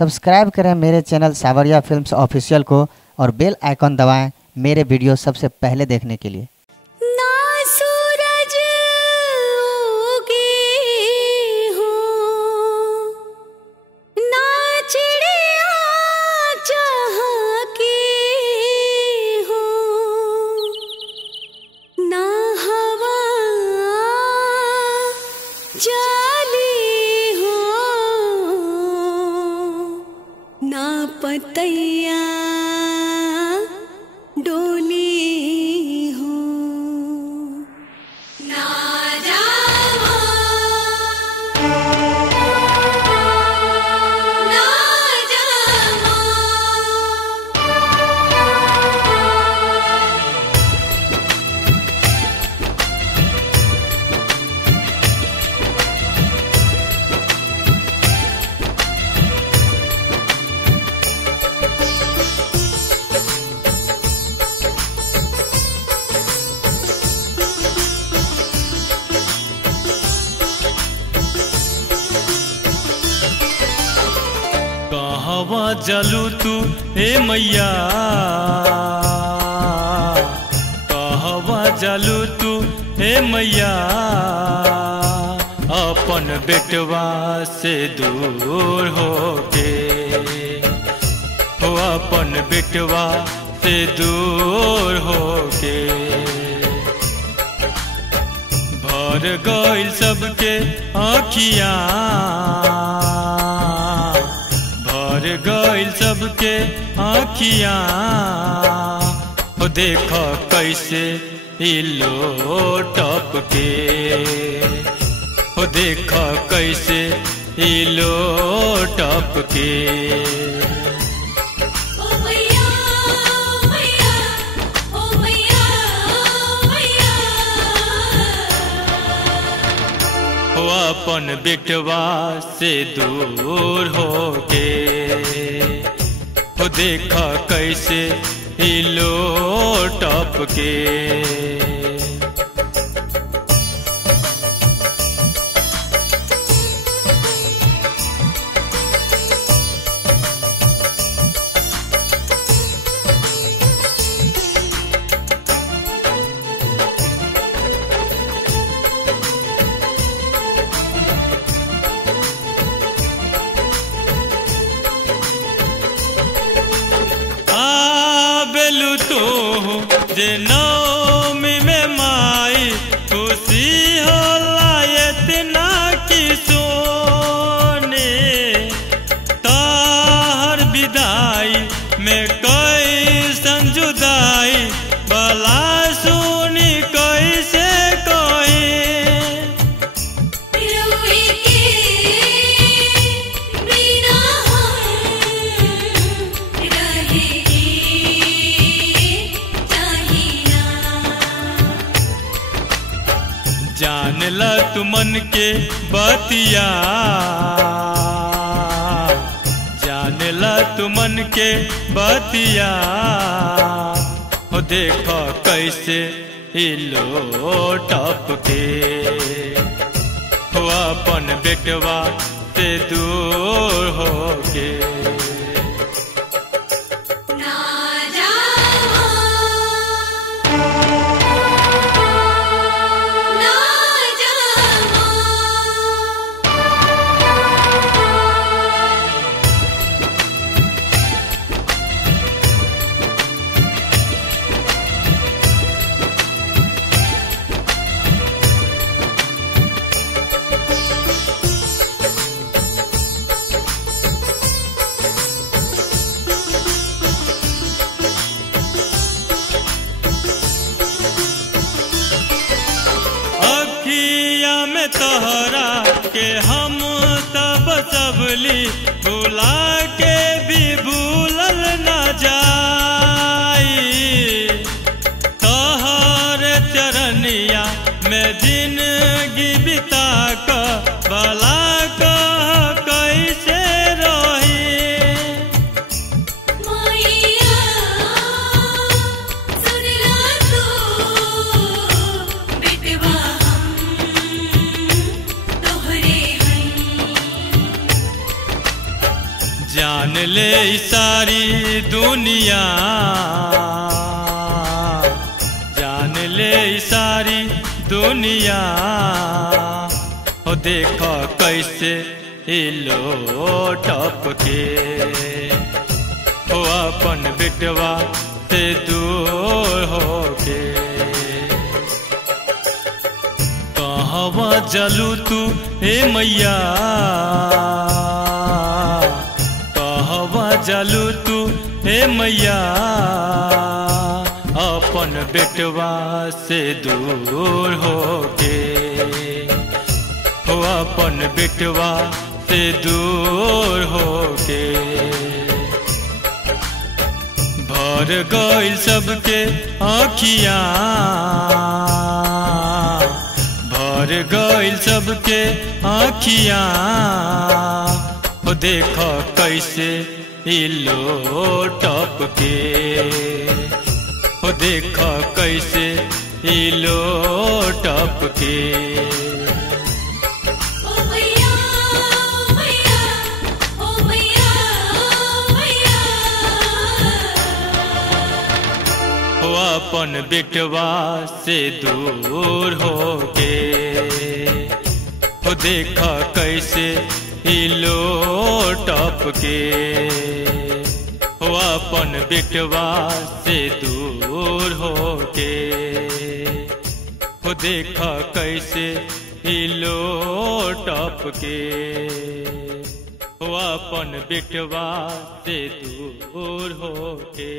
Subscribe करें मेरे channel सावरिया फिल्म्स ऑफिशियल को और बेल आइकॉन दबाएं मेरे वीडियो सबसे पहले देखने के लिए। पतैया डोली हो ना जावा ना जावा। कहवा जलू तू हे मैया, कहवा जलू तू हे मैया, अपन बेटवा से दूर होके हो, अपन बेटवा से दूर होके भर गइल सबके आँखियाँ, भर गइल सबके आँखियाँ हो, देख कैसे इलो टपके हो, देख कैसे इलो टपके। अपन बेटवा से दूर होके हो, देख कैसे इलो टपके। तो जे नौमी में माई खुशी होला इतना कि सोने, ताहर विदाई में कैसन जुदाई भला सुनी कैसे कहे। जान ला तू मन के बतिया, जान ला तू मन के बतिया हो, देख कैसे इलो टपके हो, अपन बेटवा से दूर होके। तोहरा के हम तब सबली भुला के भी भूलल न जाई, तोहर चरनिया में जिंदगी बिता क भला कह कैसे रही। जान ले सारी दुनिया, जान ले सारी दुनिया। हो देखो कैसे इलो टपके, हो अपन बिटवा से दूर होके। कहवा जलू तू हे मैया, कहवा जलू तू हे मैया, अपन बेटवा से दूर होके। हो अपन बेटवा से दूर होके। भर गइल सबके आँखियाँ, भर गइल सबके आँखियाँ। हो देखो कैसे इलो टपके, हो देखो कैसे इलो टपके। ओ मैया मैया, ओ मैया मैया। हो अपन बेटवा से दूर होके। हो देखा कैसे इलो टपके, हो अपन बेटवा से दूर होके। हो देखा कैसे इलो टपके, हो अपन बेटवा से दूर होके।